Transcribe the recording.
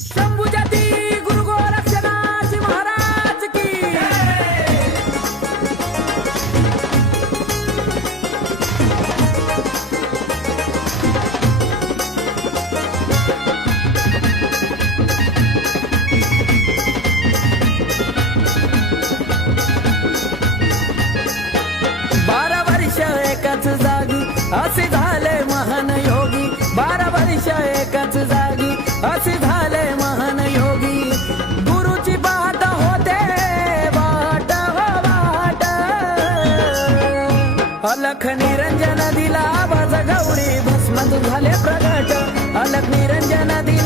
शंभूजाती गुरु गोरक्षनाथ महाराज की बारा वर्ष एकाच जागी असे झाले महान योगी 12 वर्ष एकाच जागी असे झाले महान योगी गुरुची बाट होते बाट हो बाट अलख निरंजन दिला आवाज गौरी भस्मत झाले प्रगट अलख निरंजन दिला